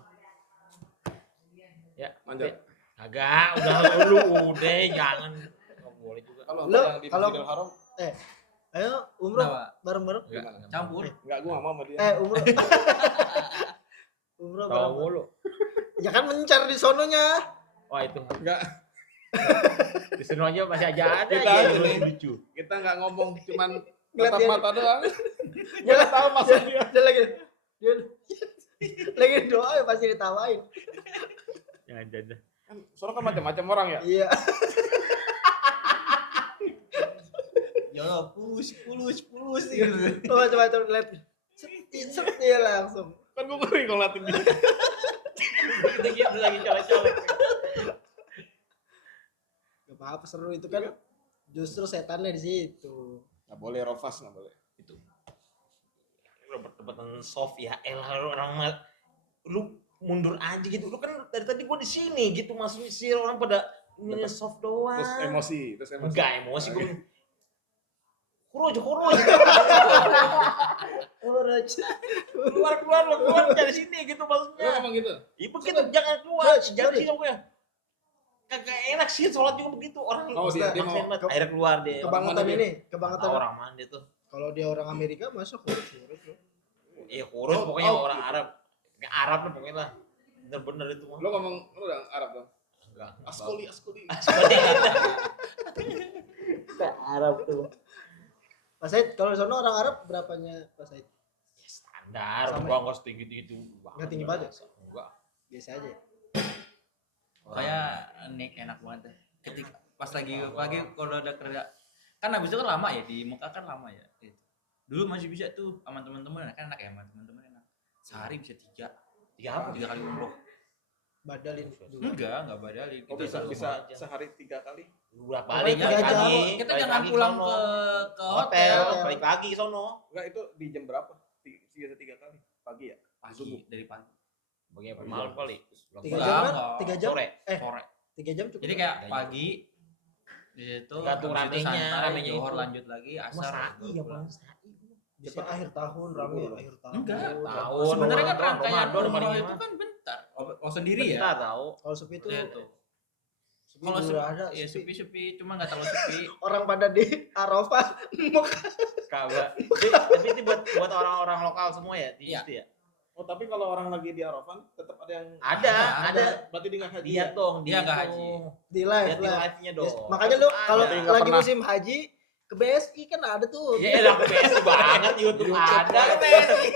Ya, Manjat. agak udah lu udah jangan enggak boleh juga. Kalau Lu, yang di kalau- Masjidil Haram Ayo umroh Kenapa? bareng-bareng. Enggak. Campur. enggak gua sama dia. Umroh. Umroh Tahu bareng. mulu. Ya kan mencar di sononya. Wah, itu Enggak. di sini aja masih aja ada Kita aja aja yang nih. lucu. Kita enggak ngomong cuman Ngeliat tatap dia. mata doang. Dia Enggak tahu maksud dia. Dia lagi dia lagi doa ya pasti ditawain. Jangan jangan. Kan soalnya kan macam-macam orang ya. Iya. Ya Allah, pulus gitu. Oh, macam-macam lihat. Set dia langsung. Kan gua ngeri kalau ngeliatin dia. Kita gitu lagi colek-colek. Gak apa-apa seru itu kan. Justru setannya di situ. Enggak boleh rofas, enggak boleh. Lu bertepatan soft ya elah lu orang lu mundur aja gitu. Lu kan dari tadi gua di sini gitu maksudnya sih orang pada ini soft doang. Terus emosi. Enggak emosi gua. Kurus. Keluar dari sini gitu Lu maksudnya. ngomong gitu. Iya begitu jangan keluar, Coach, jangan sorry. sih gue. Kagak enak sih sholat juga begitu orang. Oh, dia mau- maksain banget. Akhirnya keluar deh. Kebangetan mana ini, Tahu kebangetan. orang mana dia tuh? Kalau dia orang Amerika masa kurus bro. Iya kurus Oh, pokoknya oh, orang gitu. Arab. Kayak Arab lah pokoknya lah. Bener-bener itu mah. Lu ngomong lu udah Arab dong. Enggak. Askoli. Kayak Arab tuh. Pak Said, kalau di sana orang Arab berapanya Pak Said? Ya, standar, Sama. gua enggak setinggi itu. Nggak tinggi banget ya? Enggak. Biasa aja. Kayak Nick enak banget deh. Ketika pas lagi kalau udah kerja kan habis itu kan lama ya di Mekah kan lama ya. Gitu. Dulu masih bisa tuh sama teman-teman kan enak ya sama teman-teman enak. Sehari bisa 3 Tiga apa? kali umroh. Badalin dulu. Enggak badalin. Oh, Kita bisa selalu- sehari 3 kali. Bolak balik Pokoknya balik kita lagi. jangan- kita balik jangan lagi pulang sono. ke hotel, hotel balik lagi sono. Enggak, itu di jam berapa? Tiga kali. Pagi ya? pagi Subuh. dari pagi. Bagaimana malam kali? 3 Enggak, jam kan? enggak. 3 jam? Sore. Sore. 3 jam cukup. Jadi kayak pagi itu Tergantung habis itu ramenya, santai, ramenya Johor itu. lanjut lagi Mas asar. Rai baru ya pulang. Bang, Rai. Bisa akhir tahun rame akhir tahun. Enggak. Tahun. Sebenarnya kan Ramadan, rangkaian Ramadan umroh paling itu lama. kan bentar. Oh sendiri ya? Bentar tahu. Kalau sepi itu Iya tuh. sepi Kalau juga ada sepi, ya sepi. sepi-sepi, cuma nggak terlalu sepi. Orang pada di Arafah Kagak. Tapi itu buat orang-orang lokal semua ya di Iya. situ ya. Oh, tapi kalau orang lagi di Arafah tetap ada yang Ada. berarti dia nggak haji. Lihat dong, Dia nggak itu. haji. Di live Lihat di lah. live-nya dong. Yes. Makanya lu kalau Berarti nggak lagi pernah. musim haji ke BSI kan ada tuh. Ya elah BSI banget YouTube ada BSI.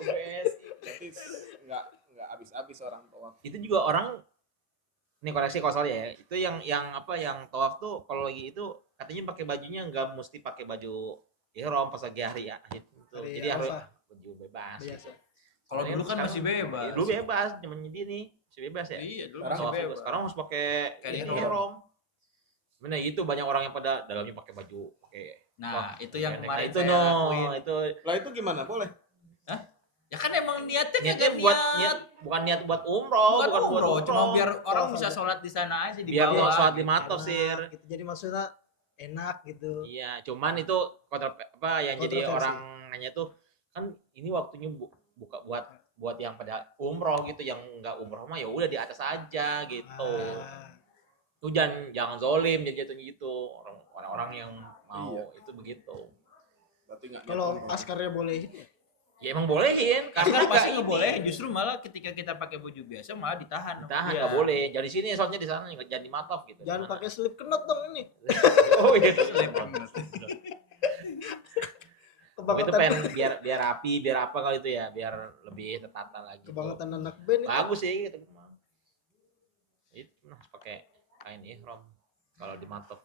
BSI. Berarti nggak habis-habis orang tawaf. Itu juga orang ini koreksi kalau salah ya. Itu yang tawaf tuh kalau lagi itu katanya pakai bajunya nggak mesti pakai baju ihram pas lagi hari ya. Gitu. Hari Jadi harus Arafah. baju bebas. Biasa. Kalau Sebenarnya dulu kan sekarang- masih bebas. Iya, dulu bebas, zaman ini masih bebas ya. Iya, dulu Sekarang masih Tawaf bebas. sekarang harus pakai Kayak ini, ihram. ihram. Sebenarnya itu banyak orang yang pada dalamnya pakai baju, pakai Nah, itu yang pendek. kemarin itu saya no, lakuin. itu Lah itu gimana? Boleh? Ya kan emang niatnya niatnya kagak buat bukan niat buat umroh, bukan buat umroh, cuma umroh. biar orang Tawaf bisa aja. sholat di sana aja di Biar bawah. sholat di gitu. matov sih. Gitu. Jadi maksudnya enak gitu. Iya, cuman itu apa yang jadi Kontroversi. orang nanya tuh kan ini waktunya buka buat yang pada umroh gitu, yang nggak umroh mah ya udah di atas aja gitu. Ah, Tuh jangan zolim jadi jatuhnya gitu, orang-orang yang mau Iya. itu begitu. Berarti nggak niat kalau umroh. askarnya bolehin ya. Ya emang bolehin Karena karena pasti ini. nggak boleh, justru malah ketika kita pakai baju biasa malah ditahan. Tahan Iya. nggak boleh. Jadi sini soalnya di sana jangan di matov gitu. Jangan Gimana? pakai slip knot dong ini. Oh gitu. Itu Kebangetan pengen biar rapi, biar apa kali itu ya, biar lebih tertata lagi. kebangetan anak band itu. Bagus sih gitu. Itu harus pakai kain ihram kalau di matov.